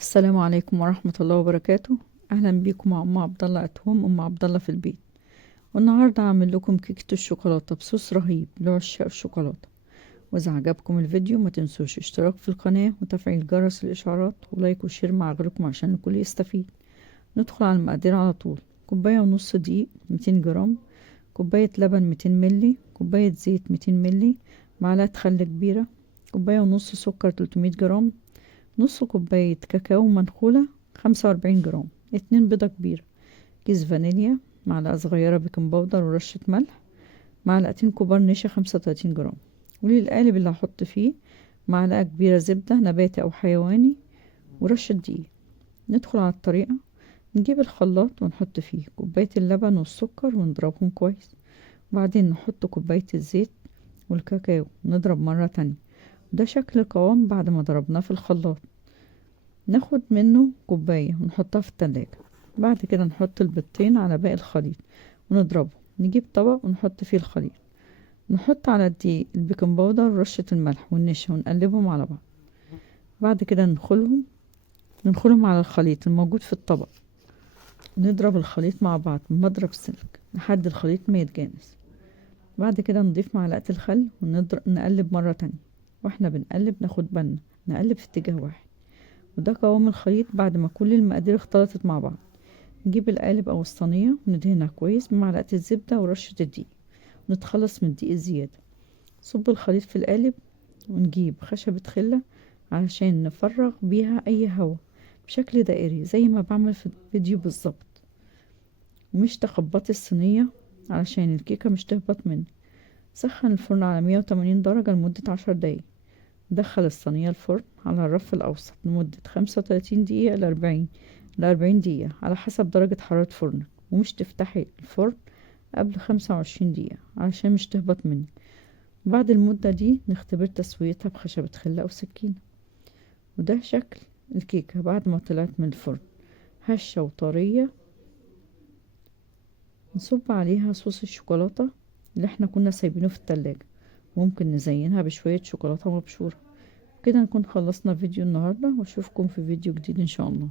السلام عليكم ورحمة الله وبركاته. أهلا بيكم مع أم عبد الله أتهم أم عبد الله في البيت. والنهاردة هعمل لكم كيكة الشوكولاتة بصوص رهيب لعشاق الشوكولاتة. وإذا عجبكم الفيديو ما تنسوش اشتراك في القناة وتفعيل جرس الإشعارات ولايك وشير مع غيركم عشان الكل يستفيد. ندخل على المقادير على طول. كوباية ونص دقيق 200 جرام، كوباية لبن 200 ملي، كوباية زيت 200 ملي، معلقة خل كبيرة، كوباية ونص سكر 300 جرام، نص كوباية كاكاو منخولة 45 جرام، 2 بيضة كبيرة، كيس فانيليا، معلقة صغيرة بيكنج باودر ورشة ملح، معلقتين كبار نشا 35 جرام. وللقالب اللي هحط فيه معلقة كبيرة زبدة نباتي أو حيواني ورشة دقيق. ندخل على الطريقة. نجيب الخلاط ونحط فيه كوباية اللبن والسكر ونضربهم كويس، وبعدين نحط كوباية الزيت والكاكاو نضرب مرة تانية. ده شكل القوام بعد ما ضربناه في الخلاط. ناخد منه كوباية ونحطها في التلاجة. بعد كده نحط البيضتين على باقي الخليط ونضربه. نجيب طبق ونحط فيه الخليط، نحط على الدقيق البيكنج باودر ورشة الملح والنشا ونقلبهم على بعض. بعد كده ننخلهم على الخليط الموجود في الطبق. نضرب الخليط مع بعض بمضرب سلك لحد الخليط ما يتجانس. بعد كده نضيف معلقة الخل ونقلب مرة تانية. واحنا بنقلب ناخد بالنا نقلب في اتجاه واحد. وده قوام الخليط بعد ما كل المقادير اختلطت مع بعض. نجيب القالب او الصينية وندهنها كويس بمعلقة الزبدة ورشة الدقيق. نتخلص من الدقيق الزيادة. صب الخليط في القالب ونجيب خشبة خلة علشان نفرغ بيها اي هواء بشكل دائري زي ما بعمل في الفيديو بالظبط. ومش تخبطي الصينية علشان الكيكة مش تهبط مني. سخن الفرن على 180 درجة لمدة 10 دقايق. دخل الصينية الفرن على الرف الأوسط لمدة 35 دقيقة ل40 دقيقة على حسب درجة حرارة فرنك. ومش تفتحي الفرن قبل 25 دقيقة علشان مش تهبط منك. بعد المدة دي نختبر تسويتها بخشبة خل أو سكينة. وده شكل الكيكة بعد ما طلعت من الفرن، هشة وطرية. نصب عليها صوص الشوكولاتة اللي احنا كنا سايبينه في التلاجة. ممكن نزينها بشوية شوكولاتة مبشورة. كده نكون خلصنا فيديو النهاردة، واشوفكم في فيديو جديد ان شاء الله.